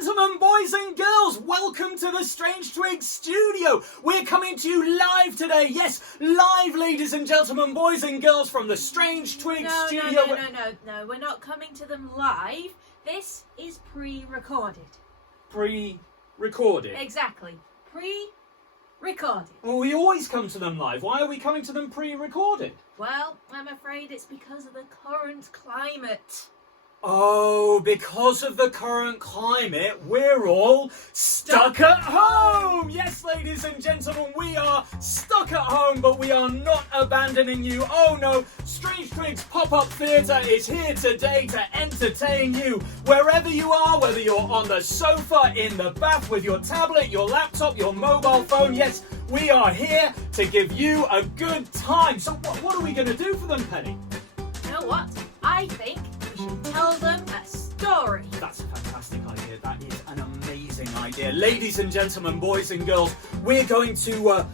gentlemen, boys and girls, welcome to the Strange-Twig studio. We're coming to you live today. Yes, live, ladies and gentlemen, boys and girls, from the Strange-Twig studio. No, we're not coming to them live. This is pre-recorded. Pre-recorded? Exactly. Pre-recorded. Well, we always come to them live. Why are we coming to them pre-recorded? Well, I'm afraid it's because of the current climate. Oh, because of the current climate, we're all stuck at home! Yes, ladies and gentlemen, we are stuck at home, but we are not abandoning you. Oh no, Strange-Twig's pop-up theatre is here today to entertain you. Wherever you are, whether you're on the sofa, in the bath, with your tablet, your laptop, your mobile phone, yes, we are here to give you a good time. So what are we going to do for them, Penny? You know what? I think we should tell them a story. That's a fantastic idea. That is an amazing idea. Ladies and gentlemen, boys and girls, we're going to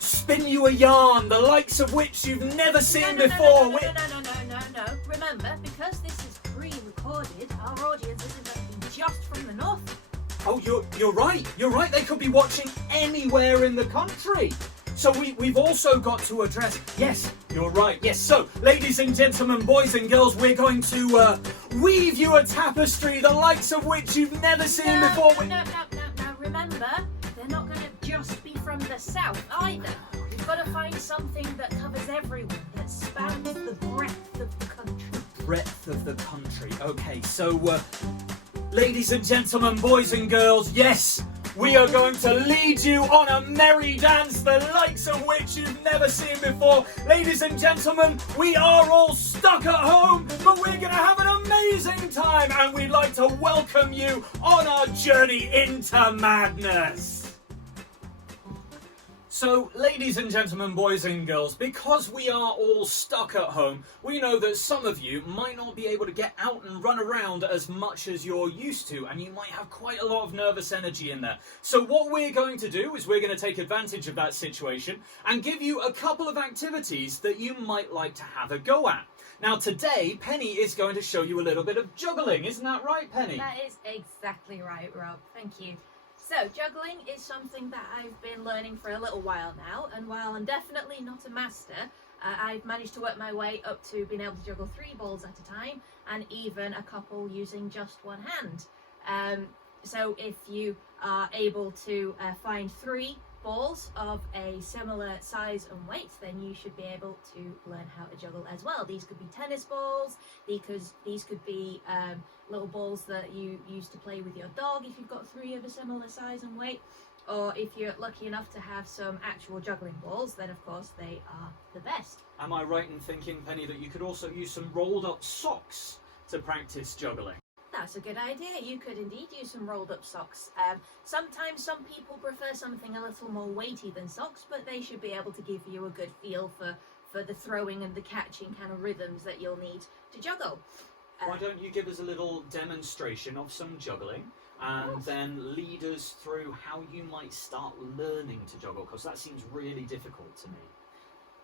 spin you a yarn, the likes of which you've never seen before. No. Remember, because this is pre-recorded, our audience isn't going to be just from the north. Oh, you're right. You're right. They could be watching anywhere in the country. So we've also got to address, yes, you're right, yes. So, ladies and gentlemen, boys and girls, we're going to weave you a tapestry, the likes of which you've never seen before. No. Remember, they're not going to just be from the south either. We've got to find something that covers everyone, that spans the breadth of the country. Breadth of the country. Okay, so, ladies and gentlemen, boys and girls, yes, we are going to lead you on a merry dance, the likes of which you've never seen before. Ladies and gentlemen, we are all stuck at home, but we're going to have an amazing time, and we'd like to welcome you on our journey into madness. So, ladies and gentlemen, boys and girls, because we are all stuck at home, we know that some of you might not be able to get out and run around as much as you're used to, and you might have quite a lot of nervous energy in there. So what we're going to do is we're going to take advantage of that situation and give you a couple of activities that you might like to have a go at. Now today, Penny is going to show you a little bit of juggling, isn't that right, Penny? That is exactly right, Rob. Thank you. So, juggling is something that I've been learning for a little while now, and while I'm definitely not a master, I've managed to work my way up to being able to juggle 3 balls at a time, and even a couple using just one hand. So if you are able to find 3 balls of a similar size and weight, then you should be able to learn how to juggle as well. These could be tennis balls, these could be little balls that you use to play with your dog if you've got 3 of a similar size and weight, or if you're lucky enough to have some actual juggling balls, then of course they are the best. Am I right in thinking, Penny, that you could also use some rolled up socks to practice juggling? That's a good idea. You could indeed use some rolled up socks. Sometimes some people prefer something a little more weighty than socks, but they should be able to give you a good feel for the throwing and the catching kind of rhythms that you'll need to juggle. Why don't you give us a little demonstration of some juggling and then lead us through how you might start learning to juggle, because that seems really difficult to me.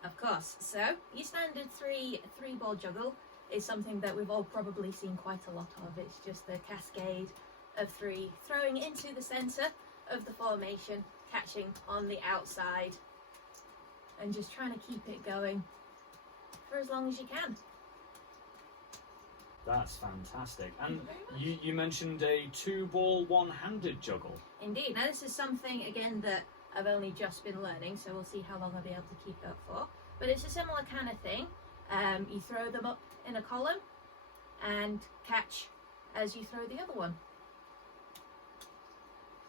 Of course. So, your standard three-ball juggle is something that we've all probably seen quite a lot of. It's just the cascade of 3, throwing into the centre of the formation, catching on the outside, and just trying to keep it going for as long as you can. That's fantastic. And you mentioned a 2-ball, one-handed juggle. Indeed. Now this is something, again, that I've only just been learning, so we'll see how long I'll be able to keep it up for. But it's a similar kind of thing. You throw them up in a column and catch as you throw the other one.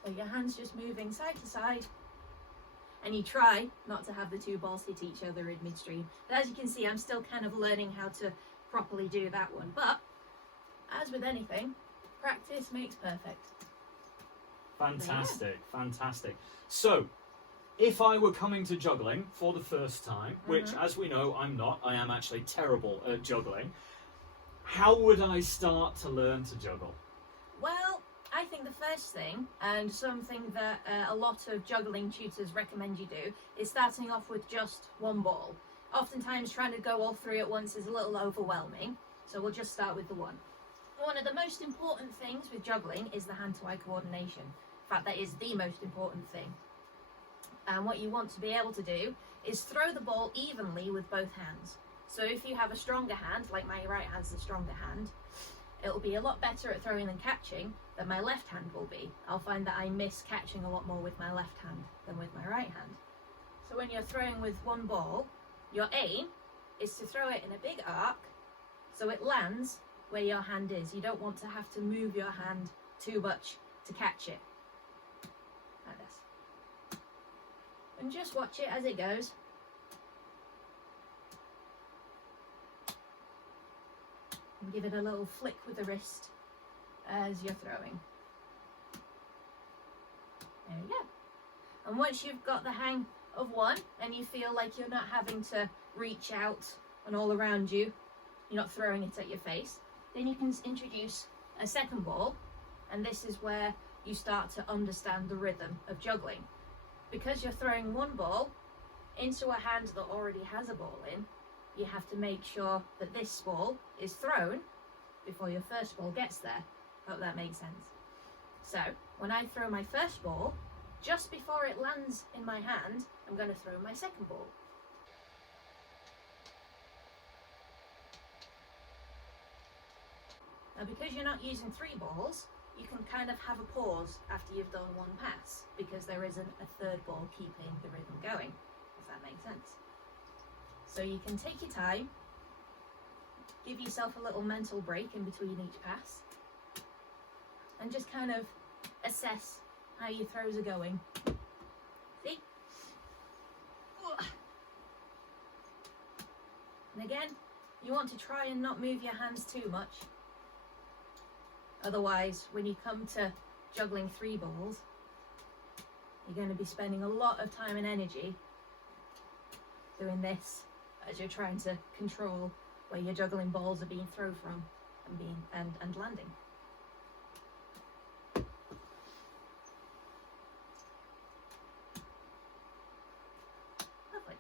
So your hand's just moving side to side, and you try not to have the 2 balls hit each other in midstream. But as you can see, I'm still kind of learning how to properly do that one. But as with anything, practice makes perfect. Fantastic, fantastic. So, if I were coming to juggling for the first time, which, as we know, I'm not, I am actually terrible at juggling, how would I start to learn to juggle? Well, I think the first thing, and something that a lot of juggling tutors recommend you do, is starting off with just 1 ball. Oftentimes trying to go all 3 at once is a little overwhelming, so we'll just start with the 1. One of the most important things with juggling is the hand-to-eye coordination. In fact, that is the most important thing. And what you want to be able to do is throw the ball evenly with both hands. So if you have a stronger hand, like my right hand's the stronger hand, it'll be a lot better at throwing than catching than my left hand will be. I'll find that I miss catching a lot more with my left hand than with my right hand. So when you're throwing with one ball, your aim is to throw it in a big arc so it lands where your hand is. You don't want to have to move your hand too much to catch it. Like this. And just watch it as it goes. And give it a little flick with the wrist as you're throwing. There you go. And once you've got the hang of one and you feel like you're not having to reach out and all around you, you're not throwing it at your face, then you can introduce a second ball, and this is where you start to understand the rhythm of juggling. Because you're throwing one ball into a hand that already has a ball in, you have to make sure that this ball is thrown before your first ball gets there. Hope that makes sense. So, when I throw my first ball, just before it lands in my hand, I'm going to throw my second ball. Now, because you're not using three balls, you can kind of have a pause after you've done one pass, because there isn't a third ball keeping the rhythm going, if that makes sense. So you can take your time, give yourself a little mental break in between each pass, and just kind of assess how your throws are going. See? And again, you want to try and not move your hands too much. Otherwise, when you come to juggling three balls, you're going to be spending a lot of time and energy doing this as you're trying to control where your juggling balls are being thrown from and landing. Lovely.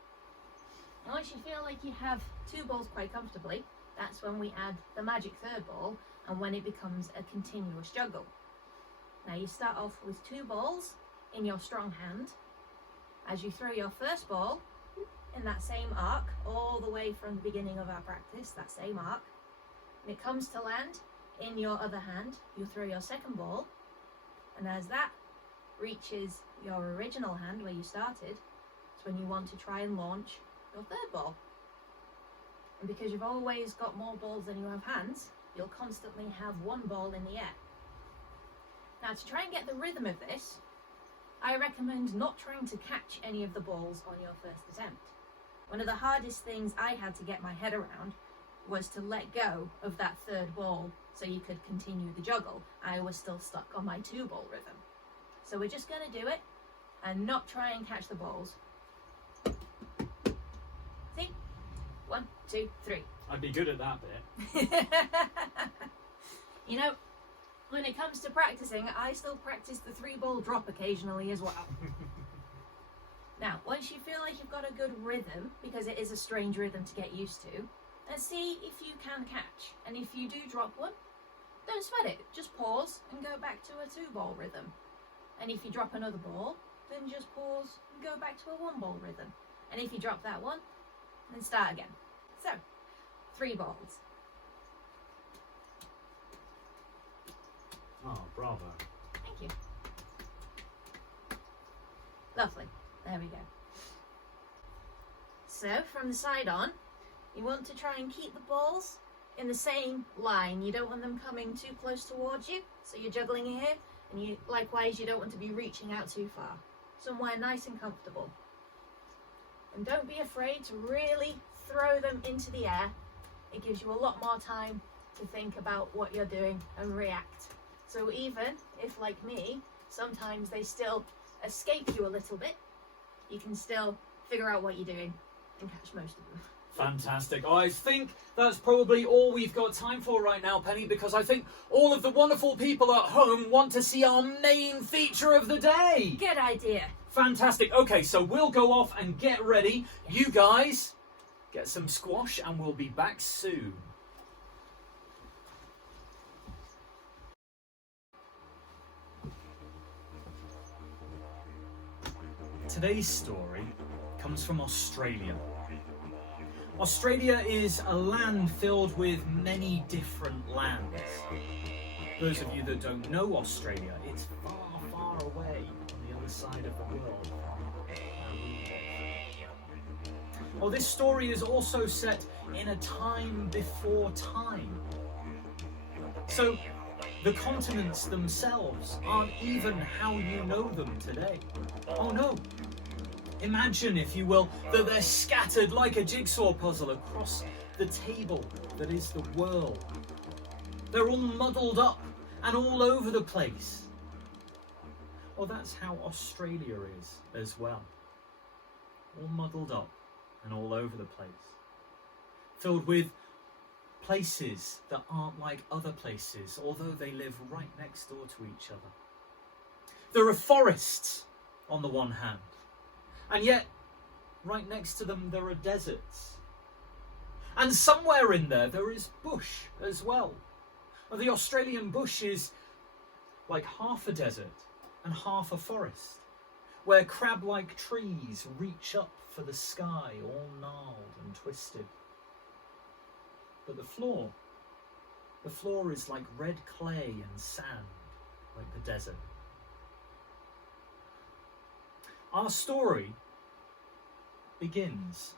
And once you feel like you have two balls quite comfortably, that's when we add the magic third ball, and when it becomes a continuous juggle. Now you start off with two balls in your strong hand. As you throw your first ball in that same arc, all the way from the beginning of our practice, that same arc, and it comes to land in your other hand, you throw your second ball, and as that reaches your original hand where you started, it's when you want to try and launch your third ball. And because you've always got more balls than you have hands, you'll constantly have one ball in the air. Now, to try and get the rhythm of this, I recommend not trying to catch any of the balls on your first attempt. One of the hardest things I had to get my head around was to let go of that third ball so you could continue the juggle. I was still stuck on my two ball rhythm. So we're just going to do it and not try and catch the balls. See? 1, 2, 3. I'd be good at that bit. You know, when it comes to practicing, I still practice the 3-ball drop occasionally as well. Now, once you feel like you've got a good rhythm, because it is a strange rhythm to get used to, let's see if you can catch. And if you do drop one, don't sweat it. Just pause and go back to a 2-ball rhythm. And if you drop another ball, then just pause and go back to a 1-ball rhythm. And if you drop that one, then start again. So, 3 balls. Oh, bravo. Thank you. Lovely. There we go. So, from the side on, you want to try and keep the balls in the same line. You don't want them coming too close towards you, so you're juggling here, and likewise you don't want to be reaching out too far. Somewhere nice and comfortable. And don't be afraid to really throw them into the air. It gives you a lot more time to think about what you're doing and react. So even if, like me, sometimes they still escape you a little bit, you can still figure out what you're doing and catch most of them. Fantastic. I think that's probably all we've got time for right now, Penny, because I think all of the wonderful people at home want to see our main feature of the day. Good idea. Fantastic. Okay, so we'll go off and get ready. Yes. You guys get some squash and we'll be back soon. Today's story comes from Australia. Australia is a land filled with many different lands. Those of you that don't know Australia, it's far, far away on the other side of the world from where we live. Well, this story is also set in a time before time. So, the continents themselves aren't even how you know them today. Oh no. Imagine, if you will, that they're scattered like a jigsaw puzzle across the table that is the world. They're all muddled up and all over the place. Well, that's how Australia is as well. All muddled up and all over the place. Filled with places that aren't like other places, although they live right next door to each other. There are forests on the one hand, and yet right next to them there are deserts. And somewhere in there is bush as well. Well, the Australian bush is like half a desert and half a forest, where crab-like trees reach up for the sky, all gnarled and twisted. But the floor is like red clay and sand, like the desert. Our story begins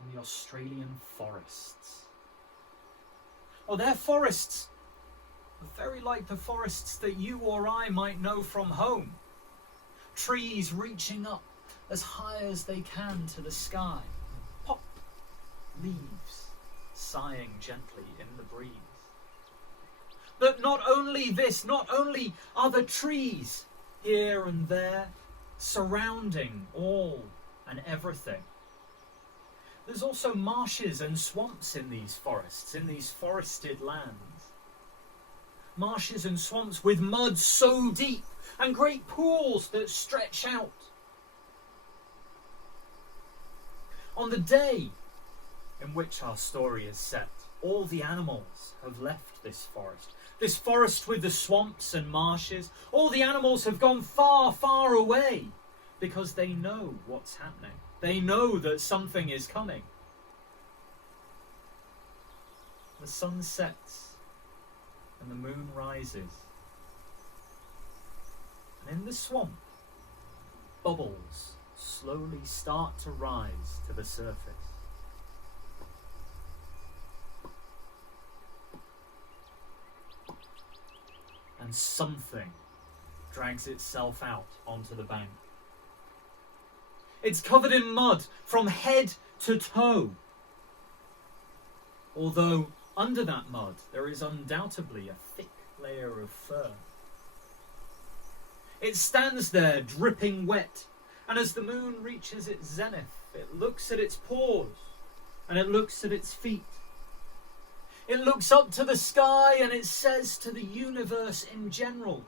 in the Australian forests. Oh, their forests are very like the forests that you or I might know from home. Trees reaching up as high as they can to the sky. Pop, leaves sighing gently in the breeze. But not only this, not only are the trees here and there surrounding all and everything. There's also marshes and swamps in these forests, in these forested lands. Marshes and swamps with mud so deep and great pools that stretch out. On the day in which our story is set, all the animals have left this forest with the swamps and marshes. All the animals have gone far, far away because they know what's happening. They know that something is coming. The sun sets and the moon rises. And in the swamp, bubbles slowly start to rise to the surface. And something drags itself out onto the bank. It's covered in mud from head to toe. Although under that mud there is undoubtedly a thick layer of fur. It stands there dripping wet, and as the moon reaches its zenith, it looks at its paws and it looks at its feet. It looks up to the sky and it says to the universe in general,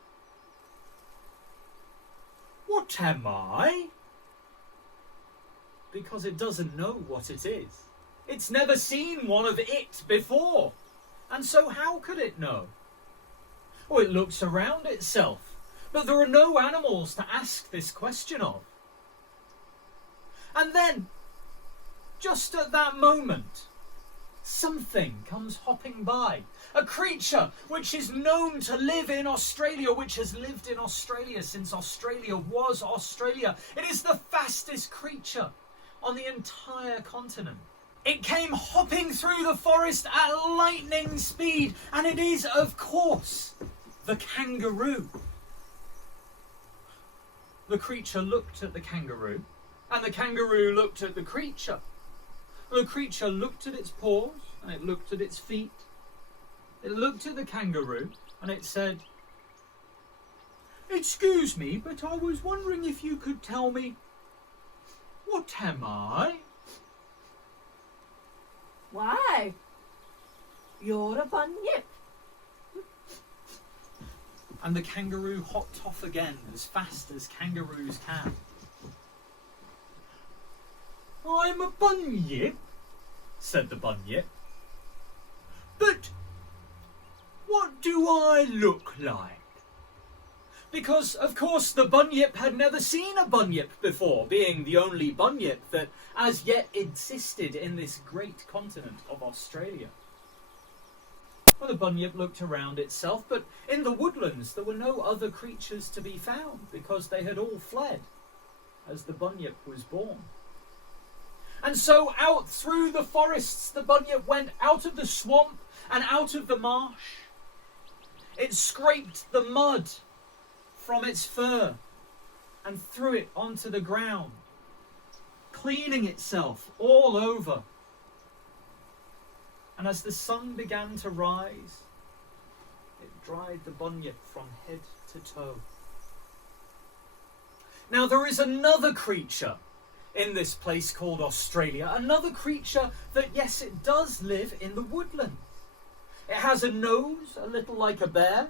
"What am I?" Because it doesn't know what it is. It's never seen one of it before. And so how could it know? Well, it looks around itself, but there are no animals to ask this question of. And then, just at that moment, something comes hopping by. A creature which is known to live in Australia, which has lived in Australia since Australia was Australia. It is the fastest creature on the entire continent. It came hopping through the forest at lightning speed, and it is, of course, the kangaroo. The creature looked at the kangaroo, and the kangaroo looked at the creature. The creature looked at its paws, and it looked at its feet. It looked at the kangaroo, and it said, "Excuse me, but I was wondering if you could tell me, what am I?" Why? You're a bunyip. And the kangaroo hopped off again as fast as kangaroos can. "I'm a bunyip," said the bunyip. "But what do I look like?" Because, of course, the Bunyip had never seen a Bunyip before, being the only Bunyip that as yet existed in this great continent of Australia. Well, the Bunyip looked around itself, but in the woodlands there were no other creatures to be found, because they had all fled as the Bunyip was born. And so out through the forests the Bunyip went, out of the swamp and out of the marsh. It scraped the mud from its fur and threw it onto the ground, cleaning itself all over. And as the sun began to rise, it dried the Bunyip from head to toe. Now there is another creature in this place called Australia, another creature that, yes, it does live in the woodlands. It has a nose a little like a bear,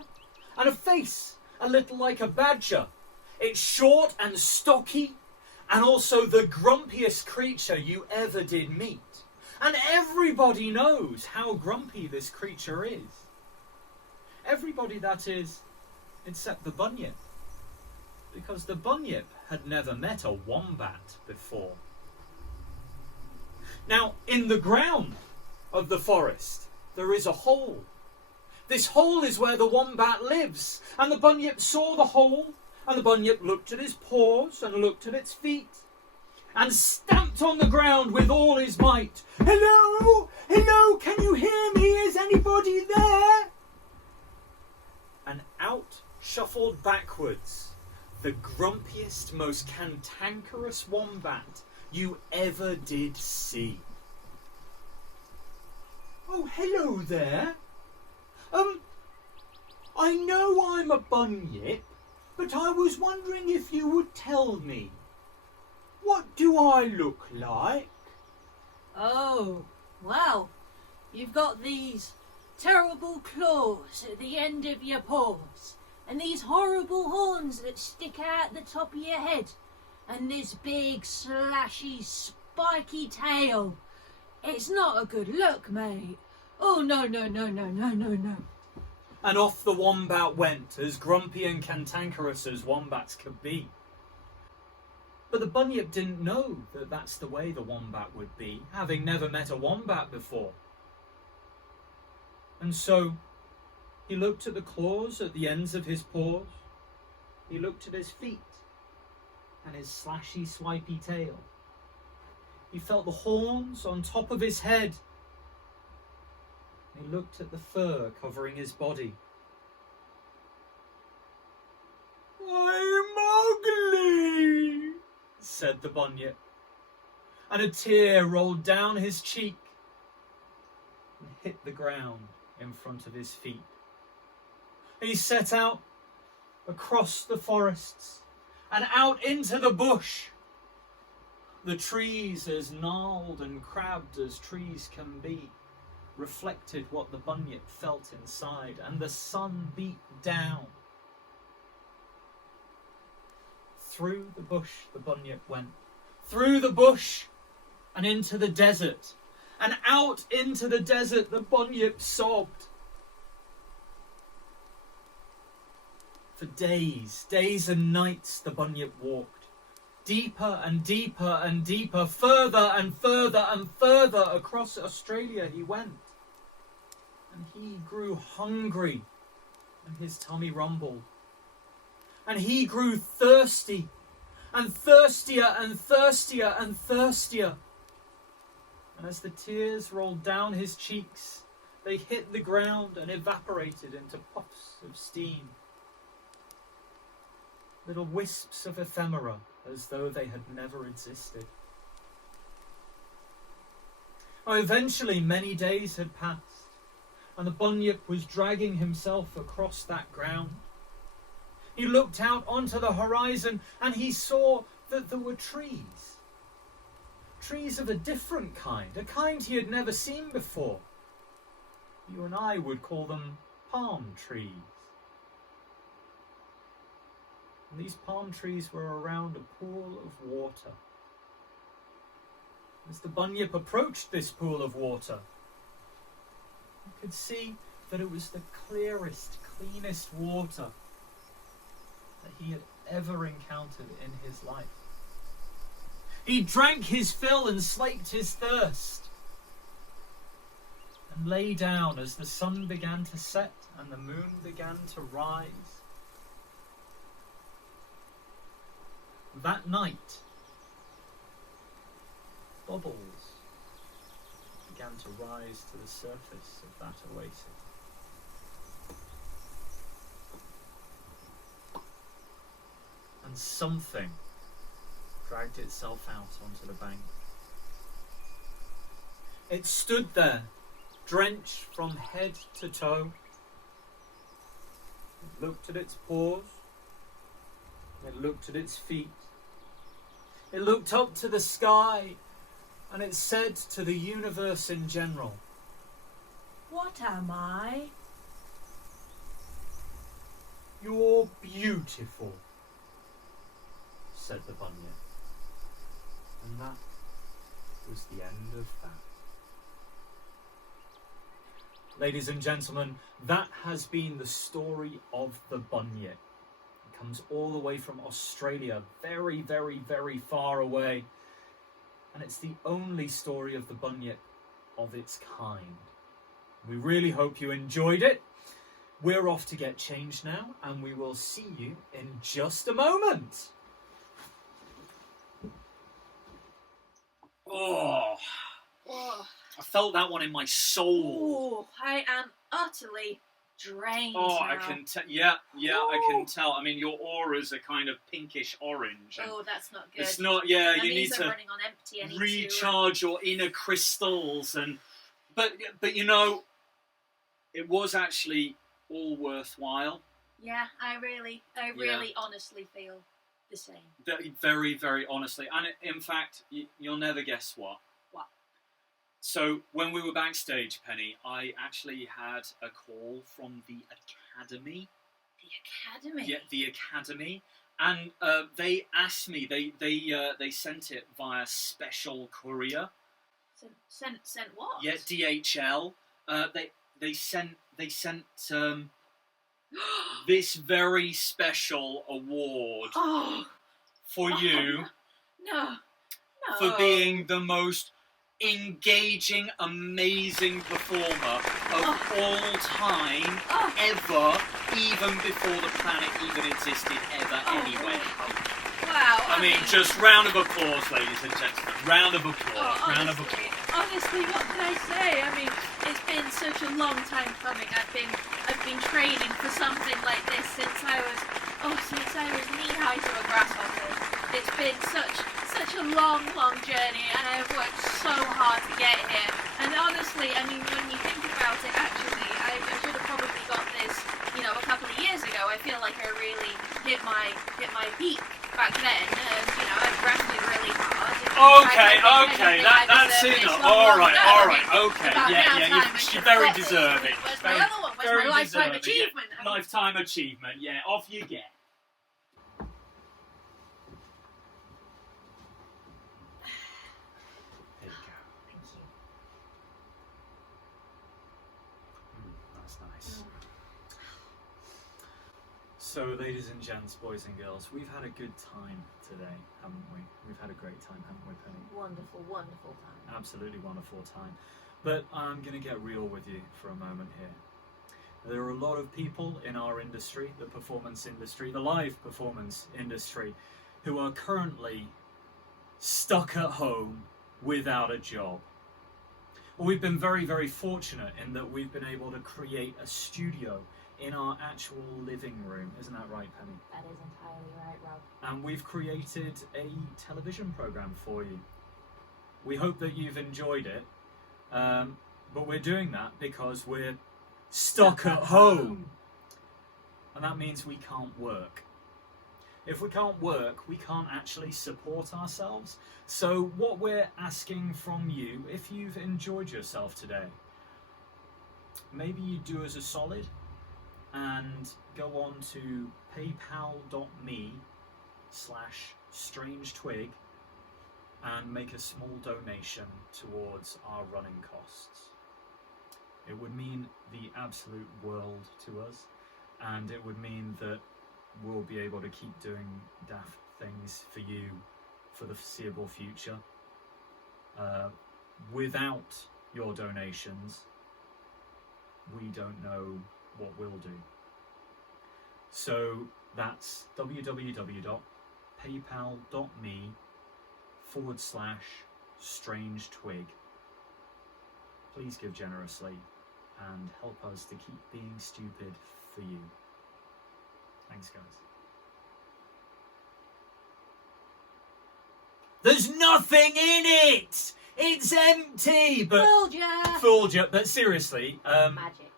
and a face a little like a badger. It's short and stocky, and also the grumpiest creature you ever did meet. And everybody knows how grumpy this creature is. Everybody, that is, except the Bunyip. Because the Bunyip had never met a wombat before. Now, in the ground of the forest, there is a hole. This hole is where the wombat lives. And the Bunyip saw the hole, and the Bunyip looked at his paws and looked at its feet, and stamped on the ground with all his might. "Hello! Hello! Can you hear me? Is anybody there?" And out shuffled backwards the grumpiest, most cantankerous wombat you ever did see. "Oh, hello there. I know I'm a Bunyip, but I was wondering if you would tell me, what do I look like?" Oh, well, you've got these terrible claws at the end of your paws, and these horrible horns that stick out the top of your head, and this big, slashy, spiky tail. It's not a good look, mate. Oh, no. And off the wombat went, as grumpy and cantankerous as wombats could be. But the Bunyip didn't know that that's the way the wombat would be, having never met a wombat before. And so he looked at the claws at the ends of his paws, he looked at his feet and his slashy, swipey tail. He felt the horns on top of his head. He looked at the fur covering his body. "I'm ugly," said the Bunyip, and a tear rolled down his cheek and hit the ground in front of his feet. He set out across the forests and out into the bush. The trees, as gnarled and crabbed as trees can be, reflected what the Bunyip felt inside, and the sun beat down. Through the bush the Bunyip went, through the bush and into the desert, and out into the desert the Bunyip sobbed. For days and nights the Bunyip walked. Deeper and deeper and deeper, further and further and further across Australia he went. And he grew hungry, and his tummy rumbled. And he grew thirsty, and thirstier and thirstier and thirstier. And as the tears rolled down his cheeks, they hit the ground and evaporated into puffs of steam. Little wisps of ephemera, as though they had never existed. Eventually, many days had passed, and the Bunyip was dragging himself across that ground. He looked out onto the horizon, and he saw that there were trees. Trees of a different kind, a kind he had never seen before. You and I would call them palm trees. And these palm trees were around a pool of water. As the Bunyip approached this pool of water, he could see that it was the clearest, cleanest water that he had ever encountered in his life. He drank his fill and slaked his thirst, and lay down as the sun began to set and the moon began to rise. That night, bubbles began to rise to the surface of that oasis. And something dragged itself out onto the bank. It stood there, drenched from head to toe. It looked at its paws. It looked at its feet. It looked up to the sky, and it said to the universe in general, What am I? "You're beautiful," said the bunyip. And that was the end of that. Ladies and gentlemen, that has been the story of the bunyip. It comes all the way from Australia, very, very, very far away. And it's the only story of the bunyip of its kind. We really hope you enjoyed it. We're off to get changed now, and we will see you in just a moment. Oh, Oh, I felt that one in my soul. I am utterly drained Oh, I now. can tell. Yeah, I can Ooh. tell. I mean, your auras are kind of pinkish orange. And Oh, that's not good. it's not. Yeah, that you need means I'm to running on empty. I need recharge your inner crystals, and but you know, it was actually all worthwhile. Yeah, I really honestly feel the same. Very, very honestly, and in fact, you'll never guess what. What? So when we were backstage, Penny, I actually had a call from the Academy. The Academy? Yeah, the Academy. And they asked me, they sent it via special courier. Sent what? Yeah, DHL. They sent this very special award Oh, for you no. for being the most engaging, amazing performer of all time, ever, even before the planet even existed, ever, anyway. Wow. I mean, just round of applause, ladies and gentlemen. Round of applause. Round of applause. Honestly, what can I say? I mean, it's been such a long time coming. I've been training for something like this since I was knee high to a grasshopper. It's been such a long journey, and I've worked so hard to get here. And honestly, I mean, when you think about it, actually, I should have probably got this, a couple of years ago. I feel like I really hit my peak back then. I've grafted really hard. Okay, that's enough. All right, okay. Yeah, you very deserving. Where's my other one? Where's my lifetime achievement? Yeah. Lifetime achievement, yeah, off you get. There you go. Thank you. That's nice. So, ladies and gents, boys and girls, we've had a good time today, haven't we? We've had a great time, haven't we, Penny? Wonderful time. Absolutely wonderful time. But I'm going to get real with you for a moment here. There are a lot of people in our industry, the performance industry, the live performance industry, who are currently stuck at home without a job. Well, we've been very, very fortunate in that we've been able to create a studio in our actual living room. Isn't that right, Penny? That is entirely right, Rob. And we've created a television program for you. We hope that you've enjoyed it, but we're doing that because we're stuck at home. And that means we can't work. If we can't work, we can't actually support ourselves. So what we're asking from you, if you've enjoyed yourself today, maybe you do us a solid and go on to paypal.me/Strange-Twig and make a small donation towards our running costs. It would mean the absolute world to us, and it would mean that we'll be able to keep doing daft things for you for the foreseeable future. Without your donations, we don't know what we'll do. So that's www.paypal.me/Strange-Twig. Please give generously and help us to keep being stupid for you. Thanks, guys. There's nothing in it! It's empty! But Fooled ya! But seriously, Magic.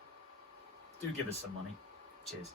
do give us some money. Cheers.